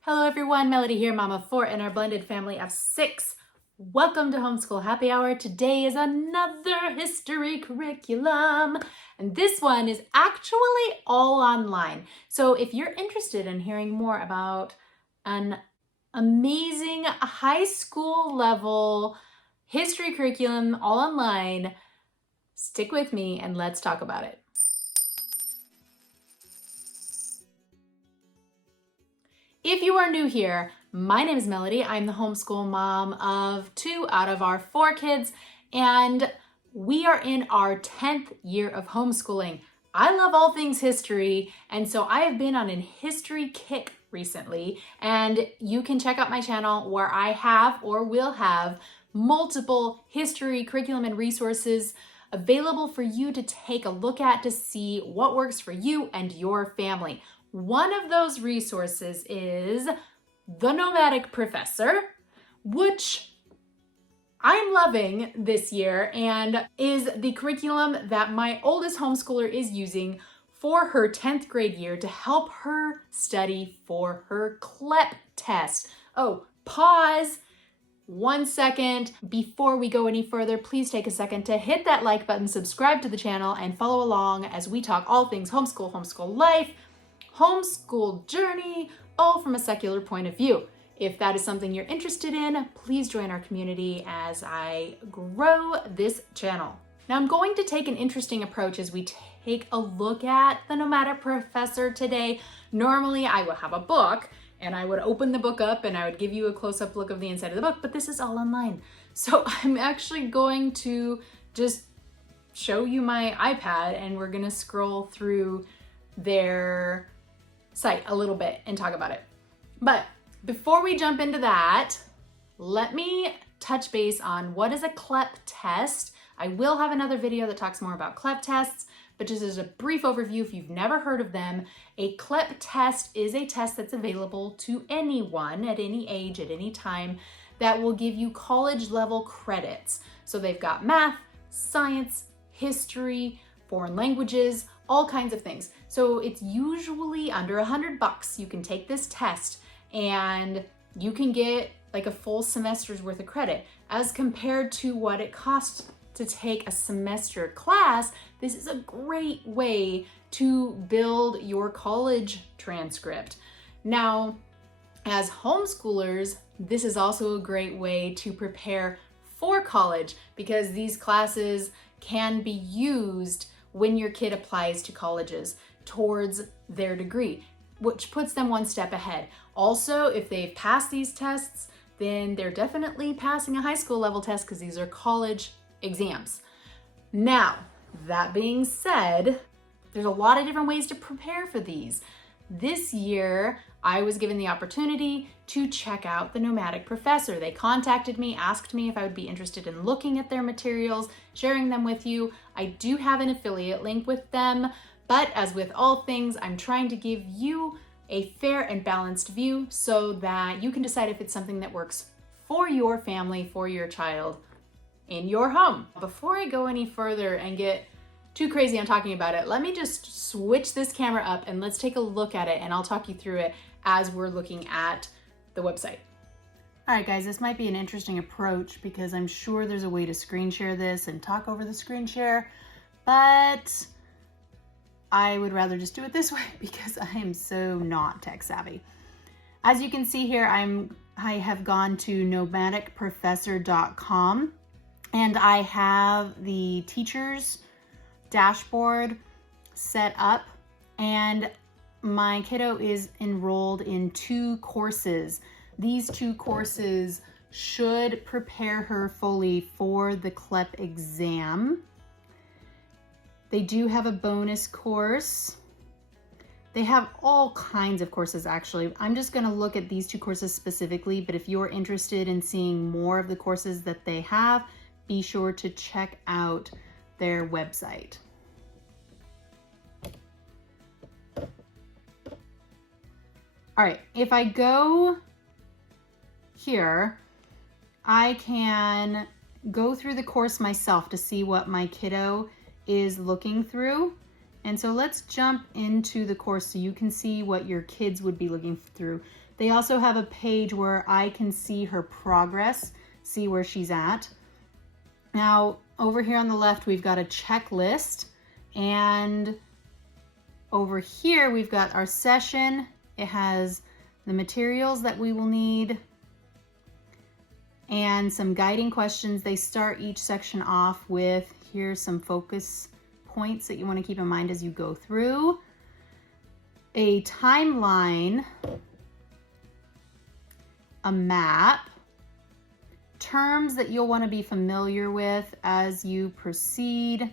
Hello everyone, Melody here, mama of 4 and our blended family of 6. Welcome to Homeschool Happy Hour. Today is another history curriculum, and this one is actually all online. So if you're interested in hearing more about an amazing high school level history curriculum all online, stick with me and let's talk about it. If you are new here, my name is Melody. I'm the homeschool mom of 2 out of our 4 kids, and we are in our 10th year of homeschooling. I love all things history, and so I have been on a history kick recently, and you can check out my channel where I have or will have multiple history curriculum and resources available for you to take a look at to see what works for you and your family. One of those resources is the Nomadic Professor, which I'm loving this year and is the curriculum that my oldest homeschooler is using for her 10th grade year to help her study for her CLEP test. Oh, pause 1 second. Before we go any further, please take a second to hit that like button, subscribe to the channel, and follow along as we talk all things homeschool, homeschool life, homeschool journey, all from a secular point of view. If that is something you're interested in, please join our community as I grow this channel. Now I'm going to take an interesting approach as we take a look at the Nomadic Professor today. Normally I would have a book and I would open the book up and I would give you a close-up look of the inside of the book, but this is all online. So I'm actually going to just show you my iPad and we're gonna scroll through their site a little bit and talk about it. But before we jump into that, let me touch base on what is a CLEP test. I will have another video that talks more about CLEP tests, but just as a brief overview, if you've never heard of them, a CLEP test is a test that's available to anyone at any age, at any time, that will give you college level credits. So they've got math, science, history, foreign languages, all kinds of things. So it's usually under $100. You can take this test and you can get like a full semester's worth of credit. As compared to what it costs to take a semester class, this is a great way to build your college transcript. Now, as homeschoolers, this is also a great way to prepare for college because these classes can be used when your kid applies to colleges towards their degree, which puts them one step ahead. Also, if they've passed these tests, then they're definitely passing a high school level test because these are college exams. Now, that being said, there's a lot of different ways to prepare for these. This year, I was given the opportunity to check out the Nomadic Professor. They contacted me, asked me if I would be interested in looking at their materials, sharing them with you. I do have an affiliate link with them, but as with all things, I'm trying to give you a fair and balanced view so that you can decide if it's something that works for your family, for your child, in your home. Before I go any further and get too crazy on talking about it, let me just switch this camera up and let's take a look at it and I'll talk you through it as we're looking at the website. All right, guys, this might be an interesting approach because I'm sure there's a way to screen share this and talk over the screen share, but I would rather just do it this way because I am so not tech savvy. As you can see here, I have gone to nomadicprofessor.com and I have the teachers dashboard set up and my kiddo is enrolled in 2 courses. These 2 courses should prepare her fully for the CLEP exam. They do have a bonus course. They have all kinds of courses actually. I'm just gonna look at these 2 courses specifically, but if you're interested in seeing more of the courses that they have, be sure to check out their website. All right, if I go here, I can go through the course myself to see what my kiddo is looking through. And so let's jump into the course so you can see what your kids would be looking through. They also have a page where I can see her progress, see where she's at. Now, over here on the left, we've got a checklist, and over here, we've got our session. It has the materials that we will need and some guiding questions. They start each section off with, here's some focus points that you want to keep in mind as you go through. A timeline, a map, terms that you'll want to be familiar with as you proceed,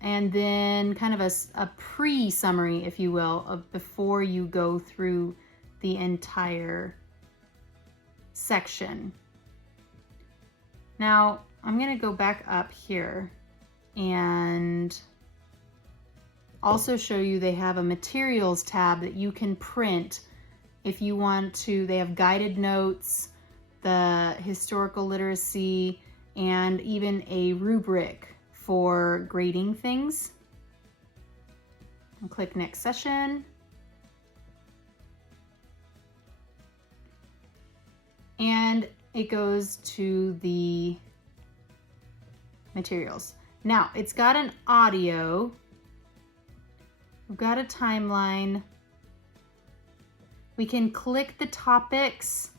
and then kind of a pre-summary, if you will, of before you go through the entire section. Now, I'm going to go back up here and also show you they have a materials tab that you can print if you want to. They have guided notes, the historical literacy, and even a rubric for grading things. I'll click next session. And it goes to the materials. Now, it's got an audio. We've got a timeline. We can click the topics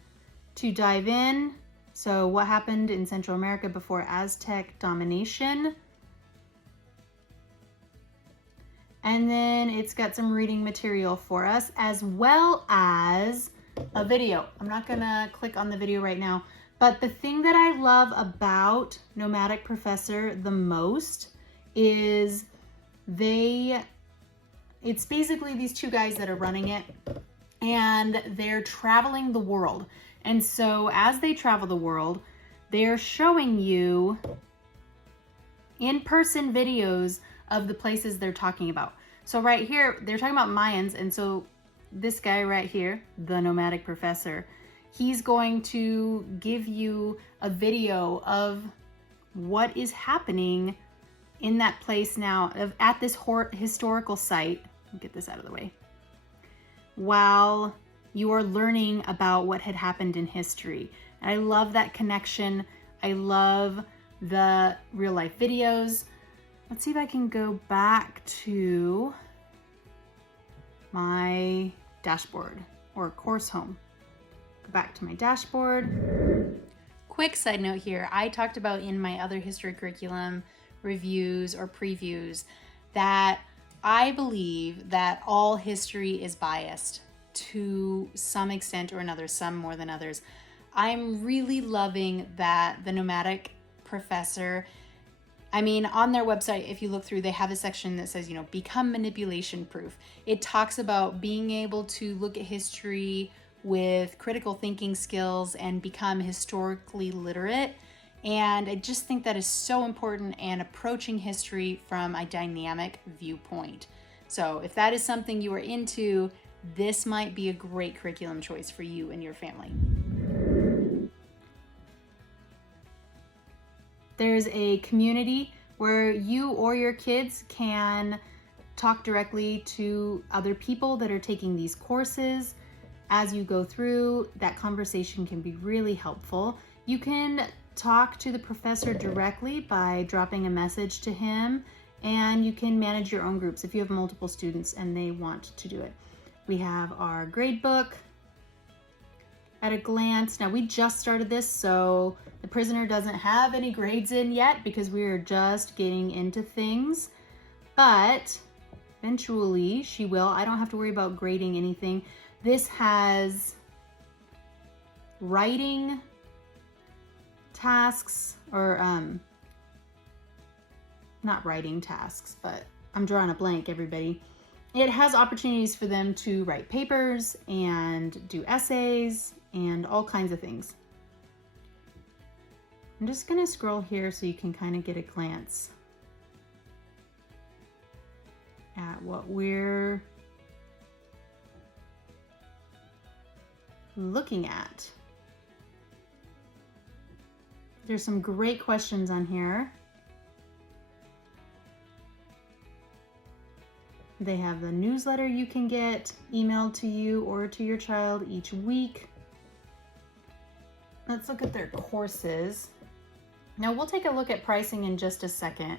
to dive in. So what happened in Central America before Aztec domination? And then it's got some reading material for us, as well as a video. I'm not gonna click on the video right now, but the thing that I love about Nomadic Professor the most is it's basically these two guys that are running it, and they're traveling the world. And so as they travel the world, they're showing you in-person videos of the places they're talking about. So right here, they're talking about Mayans, and so this guy right here, the Nomadic Professor, he's going to give you a video of what is happening in that place now, at this historical site. Let me get this out of the way. While you are learning about what had happened in history. And I love that connection. I love the real life videos. Let's see if I can go back to my dashboard or course home. Go back to my dashboard. Quick side note here. I talked about in my other history curriculum reviews or previews that I believe that all history is biased to some extent or another, some more than others. I'm really loving that the Nomadic Professor, I mean, on their website, if you look through, they have a section that says, become manipulation proof. It talks about being able to look at history with critical thinking skills and become historically literate. And I just think that is so important, and approaching history from a dynamic viewpoint. So if that is something you are into, this might be a great curriculum choice for you and your family. There's a community where you or your kids can talk directly to other people that are taking these courses. As you go through, that conversation can be really helpful. You can talk to the professor directly by dropping a message to him, and you can manage your own groups if you have multiple students and they want to do it. We have our grade book at a glance. Now, we just started this, so the prisoner doesn't have any grades in yet because we are just getting into things, but eventually she will. I don't have to worry about grading anything. This has writing tasks, or not writing tasks, but I'm drawing a blank, everybody. It has opportunities for them to write papers and do essays and all kinds of things. I'm just gonna scroll here so you can kind of get a glance at what we're looking at. There's some great questions on here. They have the newsletter you can get emailed to you or to your child each week. Let's look at their courses. Now we'll take a look at pricing in just a second,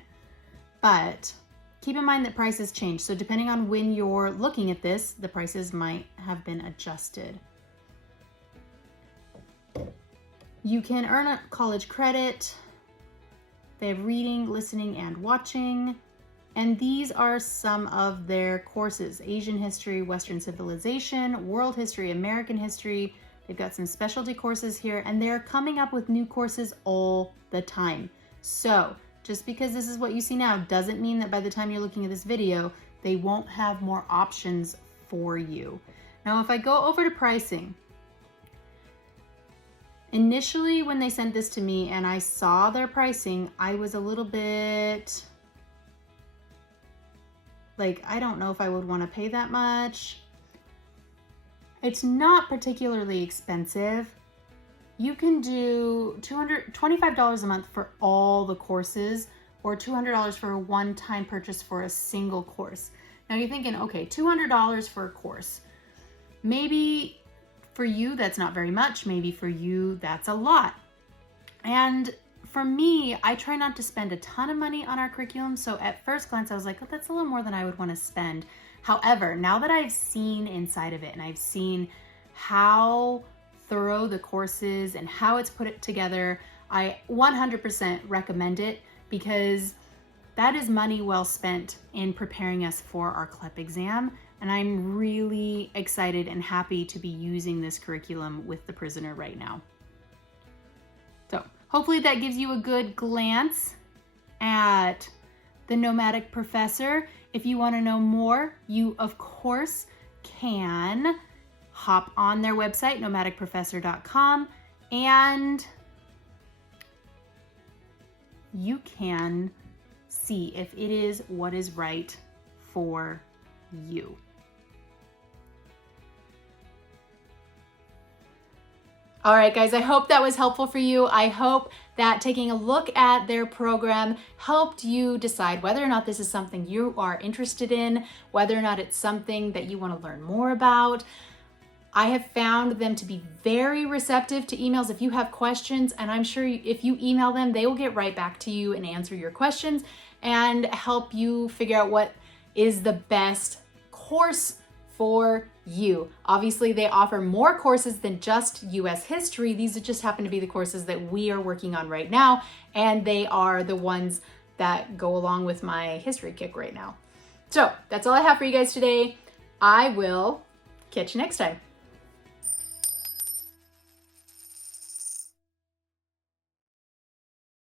but keep in mind that prices change. So depending on when you're looking at this, the prices might have been adjusted. You can earn a college credit. They have reading, listening, and watching. And these are some of their courses: Asian history, Western civilization, world history, American history. They've got some specialty courses here, and they're coming up with new courses all the time. So just because this is what you see now doesn't mean that by the time you're looking at this video, they won't have more options for you. Now, if I go over to pricing, initially when they sent this to me and I saw their pricing, I was a little bit like, I don't know if I would want to pay that much. It's not particularly expensive. You can do $25 a month for all the courses, or $200 for a one-time purchase for a single course. Now you're thinking, okay, $200 for a course. Maybe for you that's not very much. Maybe for you that's a lot. And for me, I try not to spend a ton of money on our curriculum. So at first glance, I was like, oh, that's a little more than I would want to spend. However, now that I've seen inside of it and I've seen how thorough the course is and how it's put together, I 100% recommend it, because that is money well spent in preparing us for our CLEP exam. And I'm really excited and happy to be using this curriculum with the prisoner right now. So hopefully that gives you a good glance at the Nomadic Professor. If you want to know more, you of course can hop on their website, nomadicprofessor.com, and you can see if it is what is right for you. All right, guys, I hope that was helpful for you. I hope that taking a look at their program helped you decide whether or not this is something you are interested in, whether or not it's something that you want to learn more about. I have found them to be very receptive to emails if you have questions, and I'm sure if you email them, they will get right back to you and answer your questions and help you figure out what is the best course for you. Obviously, they offer more courses than just US history. These just happen to be the courses that we are working on right now, and they are the ones that go along with my history kick right now. So that's all I have for you guys today. I will catch you next time.